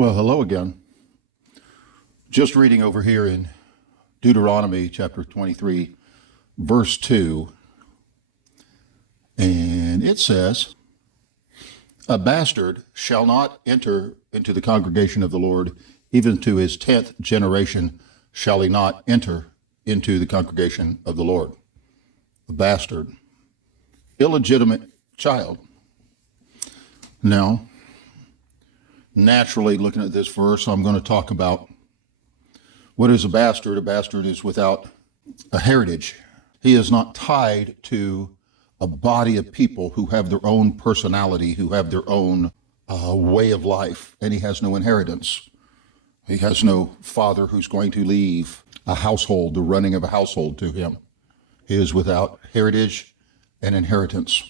Well, hello again. Just reading over here in Deuteronomy chapter 23, verse 2, and it says, "A bastard shall not enter into the congregation of the Lord, even to his 10th generation shall he not enter into the congregation of the Lord." A bastard, illegitimate child. Now, naturally, looking at this verse, I'm going to talk about what is a bastard. A bastard is without a heritage. He is not tied to a body of people who have their own personality, who have their own way of life, and he has no inheritance. He has no father who's going to leave a household, the running of a household to him. He is without heritage and inheritance.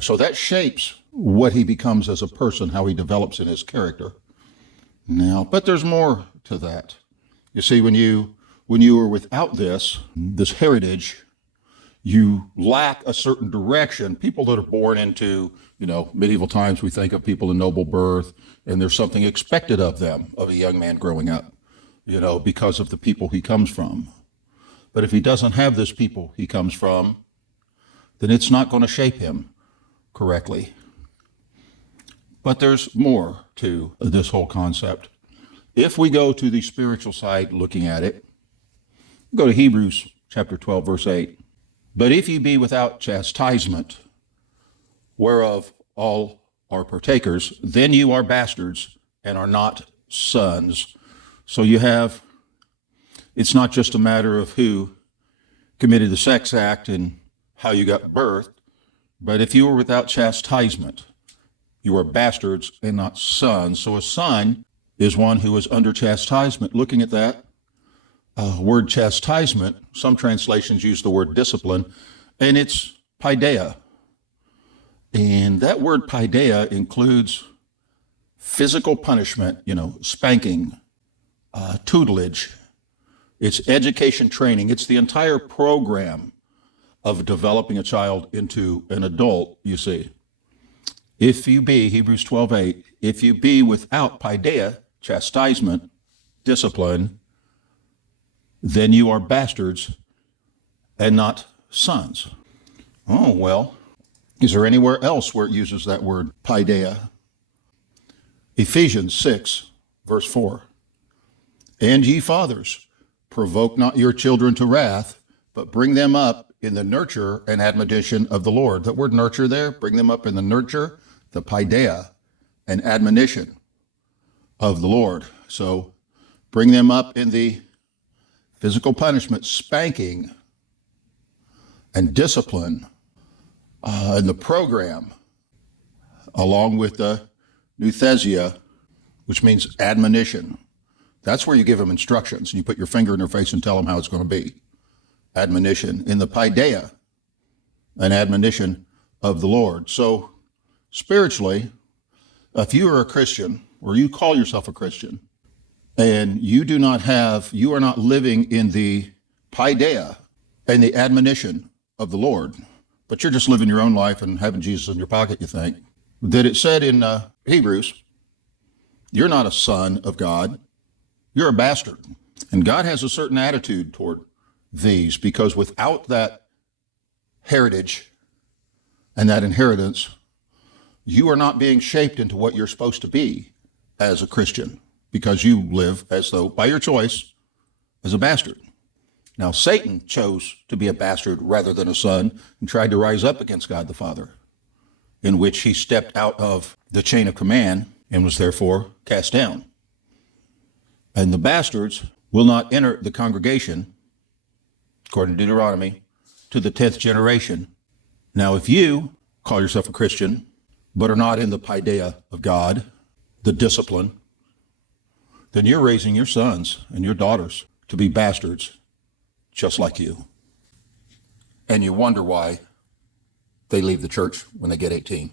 So that shapes what he becomes as a person, how he develops in his character. Now, but there's more to that. You see, when you are without this heritage, you lack a certain direction. People that are born into, medieval times, we think of people in noble birth, and there's something expected of them, of a young man growing up, because of the people he comes from. But if he doesn't have this people he comes from, then it's not going to shape him correctly. But there's more to this whole concept. If we go to the spiritual side looking at it, go to Hebrews chapter 12, verse 8. "But if you be without chastisement, whereof all are partakers, then you are bastards and are not sons." So it's not just a matter of who committed the sex act and how you got birthed, but if you are without chastisement, you are bastards and not sons. So a son is one who is under chastisement. Looking at that word chastisement, some translations use the word discipline, and it's paideia. And that word paideia includes physical punishment, spanking, tutelage. It's education training. It's the entire program of developing a child into an adult, you see. If you be, Hebrews 12:8, if you be without paideia, chastisement, discipline, then you are bastards and not sons. Oh, well, is there anywhere else where it uses that word paideia? Ephesians 6, verse 4. "And ye fathers, provoke not your children to wrath, but bring them up in the nurture and admonition of the Lord." That word nurture there, bring them up in the nurture, the paideia, and admonition of the Lord. So bring them up in the physical punishment, spanking, and discipline, in the program, along with the nouthesia, which means admonition. That's where you give them instructions and you put your finger in their face and tell them how it's going to be. Admonition. In the paideia, an admonition of the Lord. So spiritually, if you are a Christian, or you call yourself a Christian, and you are not living in the paideia and the admonition of the Lord, but you're just living your own life and having Jesus in your pocket, you think, that it said in Hebrews, you're not a son of God, you're a bastard. And God has a certain attitude toward these, because without that heritage and that inheritance, you are not being shaped into what you're supposed to be as a Christian, because you live as though, by your choice, as a bastard. Now, Satan chose to be a bastard rather than a son and tried to rise up against God the Father, in which he stepped out of the chain of command and was therefore cast down. And the bastards will not enter the congregation, according to Deuteronomy, to the 10th generation. Now, if you call yourself a Christian, but are not in the paideia of God, the discipline, then you're raising your sons and your daughters to be bastards just like you. And you wonder why they leave the church when they get 18.